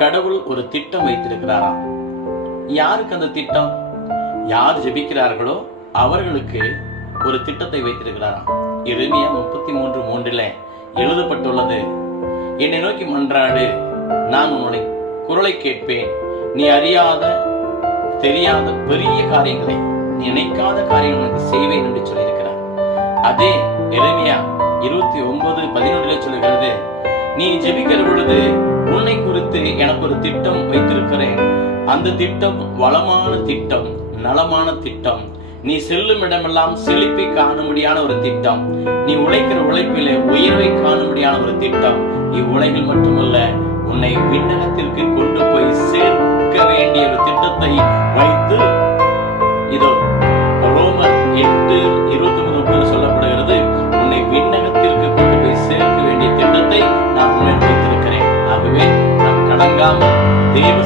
கடவுள் ஒரு திட்டம் வைத்திருக்கிறாராம். யாருக்கு அந்த திட்டம்? யார் ஜெபிக்கிறார்களோ அவர்களுக்கு ஒரு திட்டத்தை வைத்திருக்கிறாராம். எரேமியா 33:3 எழுதப்பட்டுள்ளது, என்னை நோக்கி மன்றாடு, நான் உன்னுடைய குரலை கேட்பேன், நீ அறியாத தெரியாத பெரிய காரியங்களை, நீ நினைக்காத காரியங்களை உனக்கு செய்வேன் என்று சொல்லியிருக்கிறார். அதே எரேமியா 29:11 சொல்லுகிறது, நீ ஜெபிக்கிற பொழுது உன்னை குறித்து எனக்கு ஒரு திட்டம் வைத்திருக்கிறேன். அந்த திட்டம் வளமான திட்டம், நலமான திட்டம். நீ செல்லும் இடமெல்லாம் செழிப்பை காணும்படியான ஒரு திட்டம். நீ உழைக்கிற உழைப்பிலே உயர்வை காணும்படியான ஒரு திட்டம். இவ்வுலகில் மட்டுமல்ல, உன்னை விண்ணகத்திற்கு கொண்டு போய் சேர்க்க வேண்டிய ஒரு திட்டத்தை வைத்து, இதோ ரோமர் 8:29 சொல்லப்படுகிறது, உன்னை விண்ணகத்திற்கு கொண்டு போய் சேர்க்க வேண்டிய திட்டத்தை நான் உன்னை வைத்திருக்கிறேன். ஆகவே நாம் கடங்காமல் தேவ